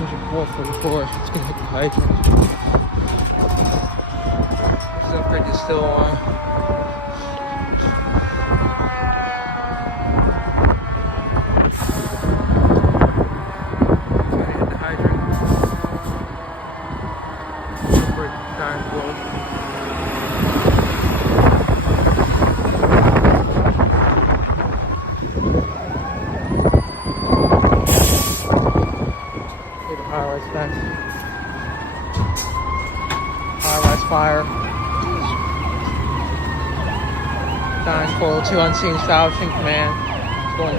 Here's your 444. It's gonna hit the hydrant. This upgrade is still on. Trying to hit the hydrant. Upgrade dying floor. Highlights next. Highlights fire. Dying coil, 2 unseen salvaging command. It's going